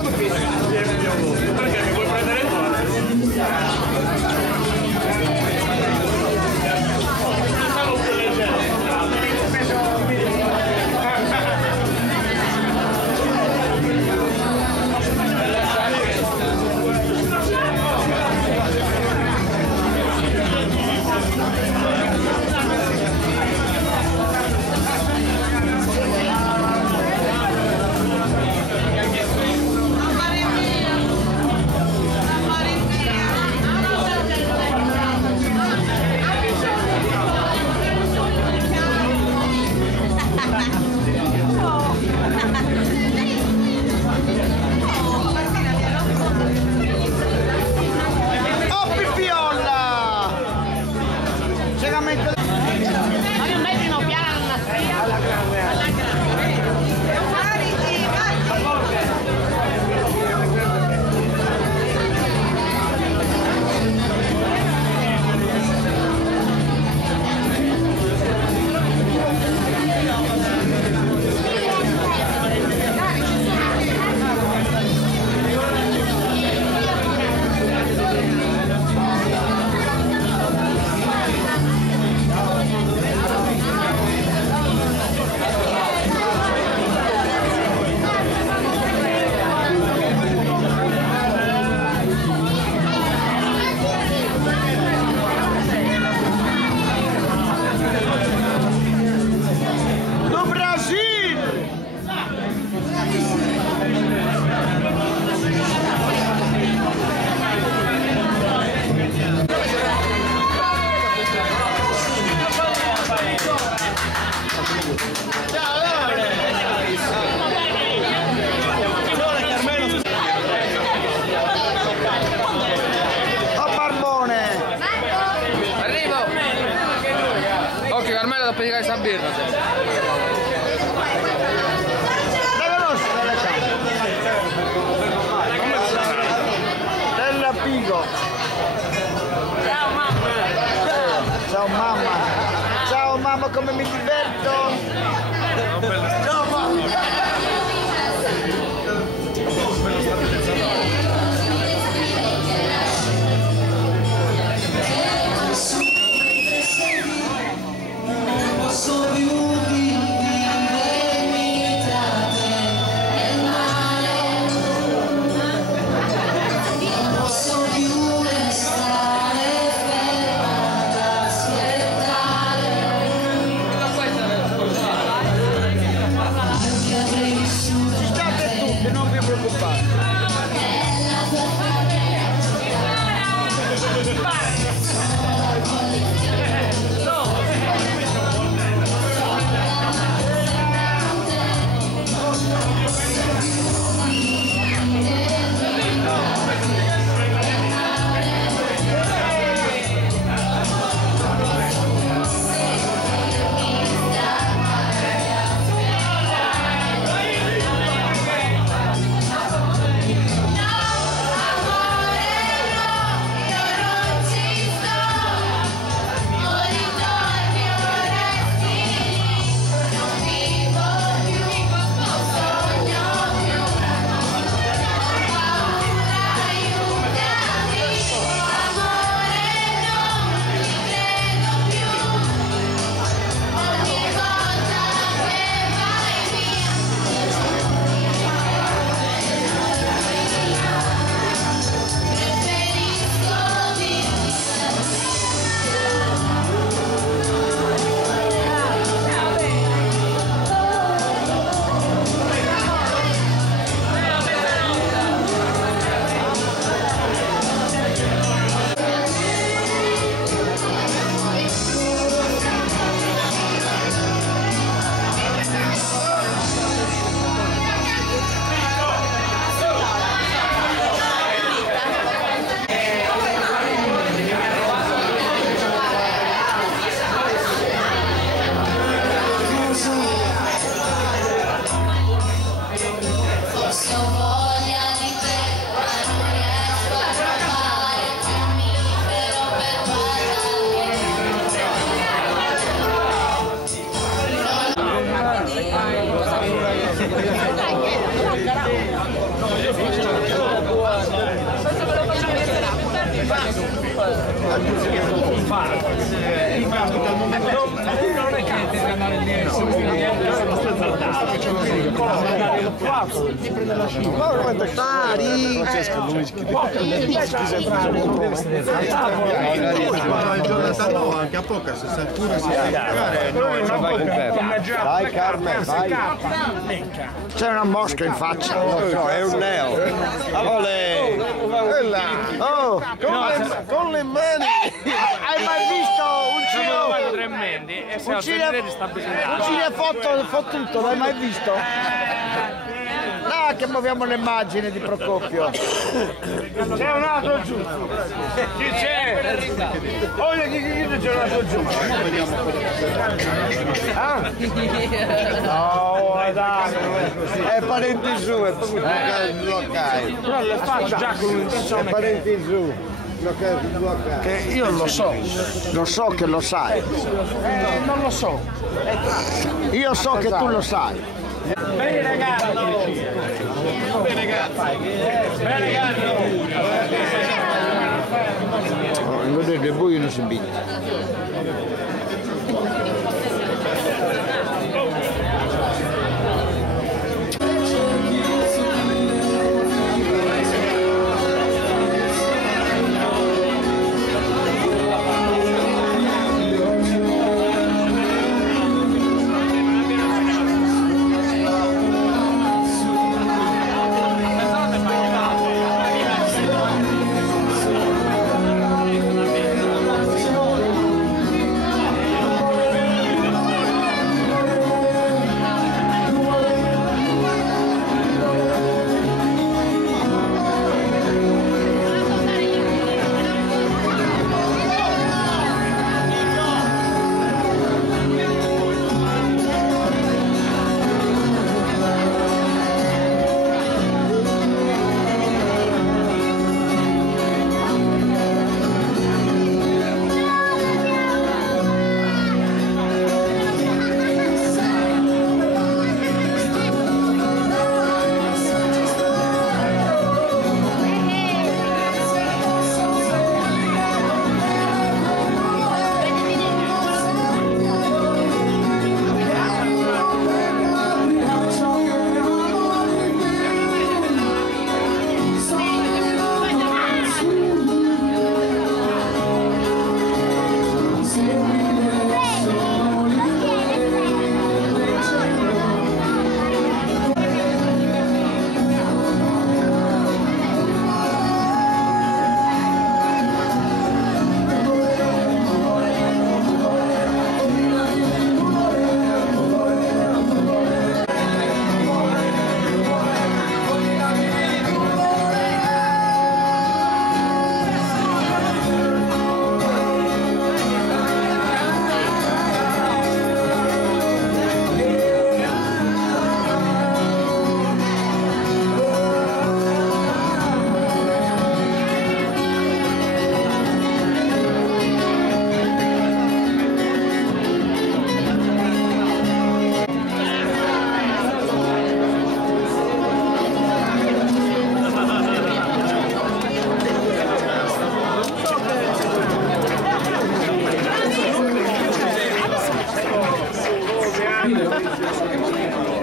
Perché mi vuoi prendere il da pedicare sta birra. Bella Pigo. Ciao mamma. Ciao mamma. Ciao mamma, come mi diverto. Ciao mamma. Non vi preoccupate. Non è che ti andare lì anche a poco se sa pure si dai Carmen, vai. C'è una mosca in faccia. Non so, è un neo. Olè! Oh, con le mani! Hai mai visto un cino? tremendi e se Un cine fottuto, l'hai mai visto? No, che muoviamo l'immagine di Procopio. c'è un altro giù. Chi c'è? Olha chi c'è un altro giù. No, dai, È parenti su, è proprio locali. però le faccio già con È parenti su. Che io lo so che lo sai. non lo so. Io so che tu lo sai. Bene ragazzi. Bene ragazzi. Non vedete che buio non si invita.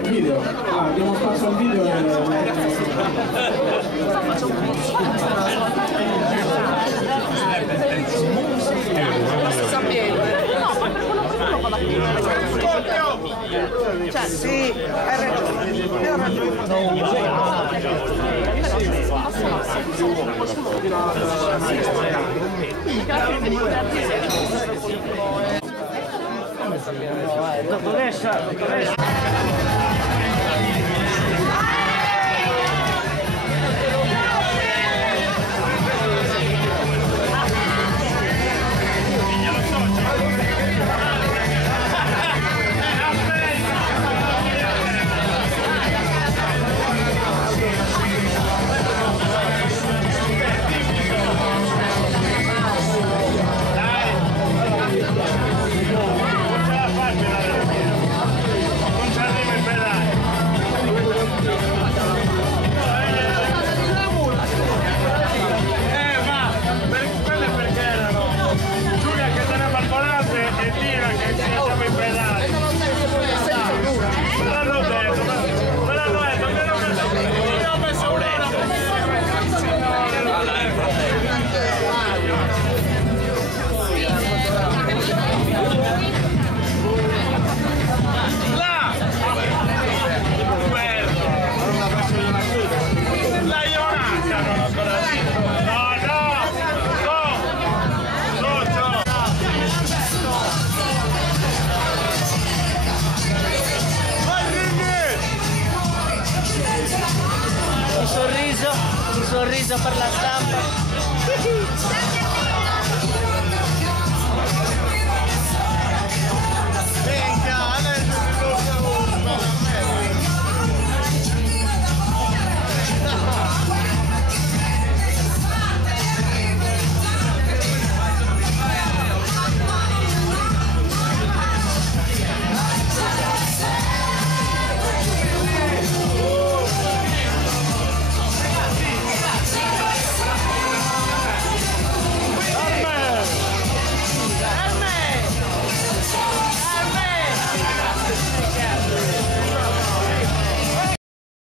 Video. Ah, abbiamo fatto il video Cioè, sì, hai sorriso per la stampa.